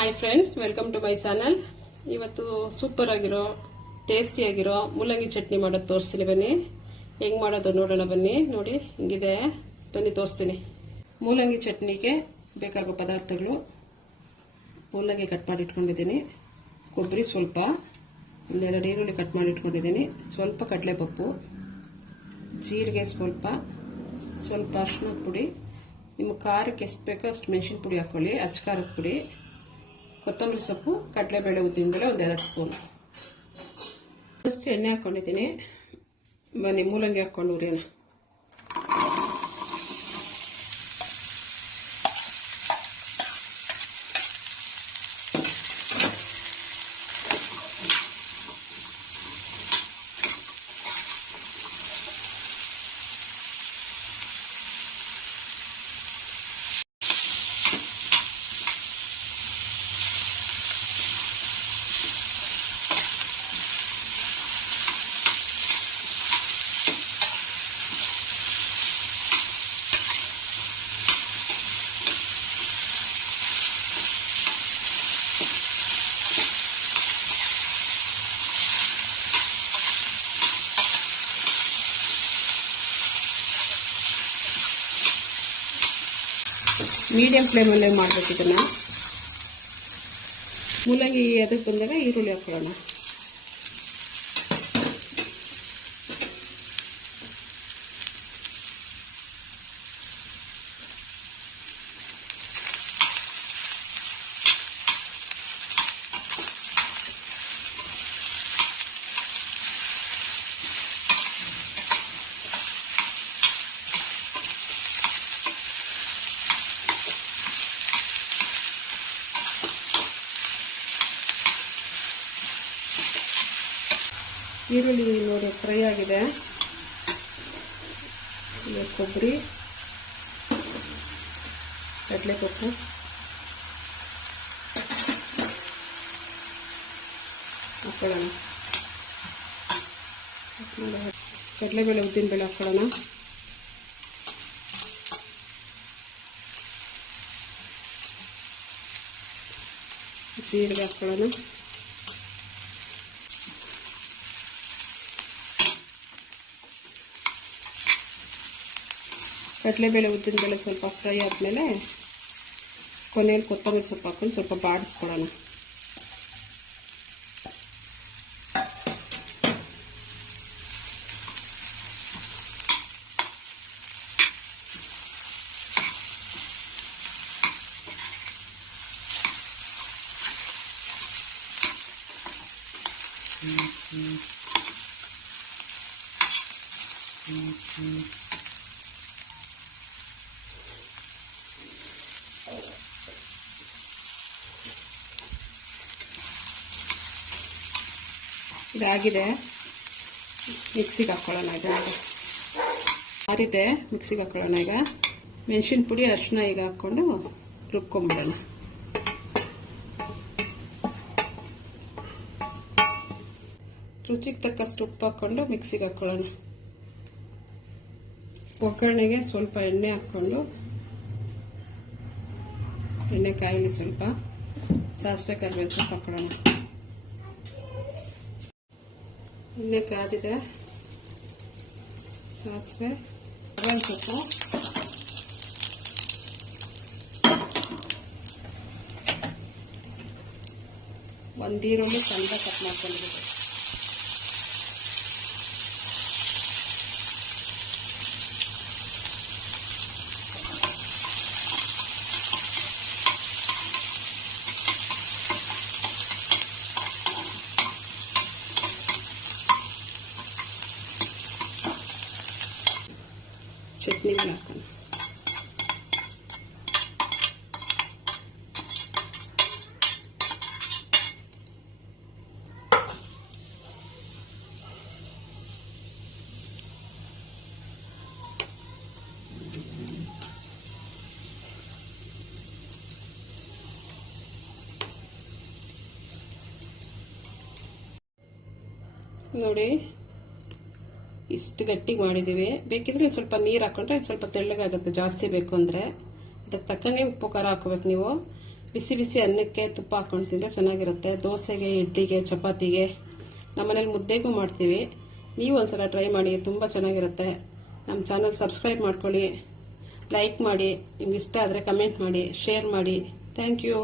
Hi friends, welcome to my channel. ಇವತ್ತು super ಆಗಿರೋ tasty ಆಗಿರೋ ಮೂಲಂಗಿ ಚಟ್ನಿ ಮಾಡೋದು ತೋರಿಸ್ತೀನಿ. ಬನ್ನಿ, ಹೆಂಗ್ ಮಾಡೋದು ನೋಡೋಣ. ಬನ್ನಿ, ನೋಡಿ ಹಿಂಗಿದೆ. ಬನ್ನಿ ತೋರಿಸ್ತೀನಿ. ಮೂಲಂಗಿ ಚಟ್ನಿಗೆ ಬೇಕಾಗೋ ಪದಾರ್ಥಗಳು: ಮೂಲಂಗಿ ಕಟ್ ಮಾಡಿ ಇಟ್ಕೊಂಡಿದ್ದೀನಿ, ಕೊಬ್ಬರಿ ಸ್ವಲ್ಪ, ಒಂದೆರಡು ಈರುಳ್ಳಿ ಕಟ್ ಮಾಡಿ ಇಟ್ಕೊಂಡಿದ್ದೀನಿ, ಸ್ವಲ್ಪ ಕಡಲೆಪಪ್ಪು, ಜೀರಿಗೆ ಸ್ವಲ್ಪ, ಸ್ವಲ್ಪ ಅರಿಶಿನದ ಪುಡಿ, ನಿಮ್ಮ ಖಾರಕ್ಕೆ ಎಷ್ಟು ಬೇಕೋ ಅಷ್ಟು ಮೆಣಸಿನ ಪುಡಿ ಹಾಕ್ಕೊಳ್ಳಿ, ಅಚ್ಚ ಖಾರದ ಪುಡಿ, ಕೊತ್ತಂಬರಿ ಸೊಪ್ಪು, ಕಡಲೆಬೇಳೆ, ಉದ್ದಿನಬೇಳೆ ಒಂದು 2 ಸ್ಪೂನ್. ಫಸ್ಟ್ ಎಣ್ಣೆ ಹಾಕ್ಕೊಂಡಿದ್ದೀನಿ. ಬನ್ನಿ ಮೂಲಂಗಿ ಹಾಕ್ಕೊಂಡು ಉರಿಯೋಣ. ಮೀಡಿಯಂ ಫ್ಲೇಮಲ್ಲೇ ಮಾಡಬೇಕು ಇದನ್ನ. ಮೂಲಂಗಿ ಅದಕ್ಕೆ ಬಂದಾಗ ಈರುಳ್ಳಿ ಹಾಕೊಳ್ಳೋಣ. ಈರುಳ್ಳಿ ನೋಡಿ ಫ್ರೈ ಆಗಿದೆ. ಕೊಬ್ಬರಿ, ಕಡಲೆಪಪ್ಪು, ಹಾಕೊಳ್ಳೋಣ. ಕಡಲೆಬೇಳೆ, ಉದ್ದಿನಬೇಳೆ ಹಾಕೊಳ್ಳೋಣ. ಜೀರಿಗೆ ಹಾಕೊಳ್ಳೋಣ. ಕಡಲೆಬೇಳೆ, ಉದ್ದಿನಬೇಳೆ ಸ್ವಲ್ಪ ಫ್ರೈ ಆದಮೇಲೆ ಕೊನೆಯಲ್ಲಿ ಕೊತ್ತಂಬರಿ ಸೊಪ್ಪು ಹಾಕೊಂಡು ಸ್ವಲ್ಪ ಬಾಡಿಸ್ಕೊಳ್ಳೋಣ. ಇದಾಗಿದೆ, ಮಿಕ್ಸಿಗೆ ಹಾಕ್ಕೊಳ್ಳೋಣ. ಈಗ ಆರಿದೆ, ಮಿಕ್ಸಿಗೆ ಹಾಕ್ಕೊಳ್ಳೋಣ. ಈಗ ಮೆಣಸಿನ ಪುಡಿ, ಅರಿಶಿನ ಈಗ ಹಾಕ್ಕೊಂಡು ರುಬ್ಕೊಂಬಿಡೋಣ. ರುಚಿಗೆ ತಕ್ಕಷ್ಟು ಉಪ್ಪು ಹಾಕ್ಕೊಂಡು ಮಿಕ್ಸಿಗೆ ಹಾಕ್ಕೊಳ್ಳೋಣ. ಒಗ್ಗರಣೆಗೆ ಸ್ವಲ್ಪ ಎಣ್ಣೆ ಹಾಕ್ಕೊಂಡು, ಎಣ್ಣೆ ಕಾಯಿಲಿ ಸ್ವಲ್ಪ, ಸಾಸಿವೆ ಕರಿಬೇವು ಸ್ವಲ್ಪ ಹಾಕ್ಕೊಳ್ಳೋಣ. ಎಣ್ಣೆ ಕಾದಿದೆ, ಸಾಸಿವೆ, ಸ್ವಲ್ಪ, ಒಂದು ಈರುಳ್ಳಿ ಸಣ್ಣ ಕಟ್ ಮಾಡ್ಕೊಂಡಿದ್ದೀವಿ. ಚಟ್ನಿಗಳು ಹಾಕೋಣ. ನೋಡಿ, ಇಷ್ಟು ಗಟ್ಟಿಗೆ ಮಾಡಿದ್ದೀವಿ. ಬೇಕಿದ್ರೆ ಸ್ವಲ್ಪ ನೀರು ಹಾಕೊಂಡ್ರೆ ಸ್ವಲ್ಪ ತೆಳ್ಳಗಾಗುತ್ತೆ, ಜಾಸ್ತಿ ಬೇಕು ಅಂದರೆ. ಅದಕ್ಕೆ ತಕ್ಕಂಗೆ ಉಪ್ಪು ಖಾರ ಹಾಕೋಬೇಕು ನೀವು. ಬಿಸಿ ಬಿಸಿ ಅನ್ನಕ್ಕೆ ತುಪ್ಪ ಹಾಕೊಂಡು ತಿಂದರೆ ಚೆನ್ನಾಗಿರುತ್ತೆ. ದೋಸೆಗೆ, ಇಡ್ಲಿಗೆ, ಚಪಾತಿಗೆ, ನಮ್ಮನೇಲಿ ಮುದ್ದೆಗೂ ಮಾಡ್ತೀವಿ. ನೀವು ಒಂದ್ಸಲ ಟ್ರೈ ಮಾಡಿ, ತುಂಬ ಚೆನ್ನಾಗಿರುತ್ತೆ. ನಮ್ಮ ಚಾನಲ್ ಸಬ್ಸ್ಕ್ರೈಬ್ ಮಾಡ್ಕೊಳ್ಳಿ, ಲೈಕ್ ಮಾಡಿ, ನಿಮ್ಗೆ ಇಷ್ಟ ಆದರೆ ಕಮೆಂಟ್ ಮಾಡಿ, ಶೇರ್ ಮಾಡಿ. Thank you.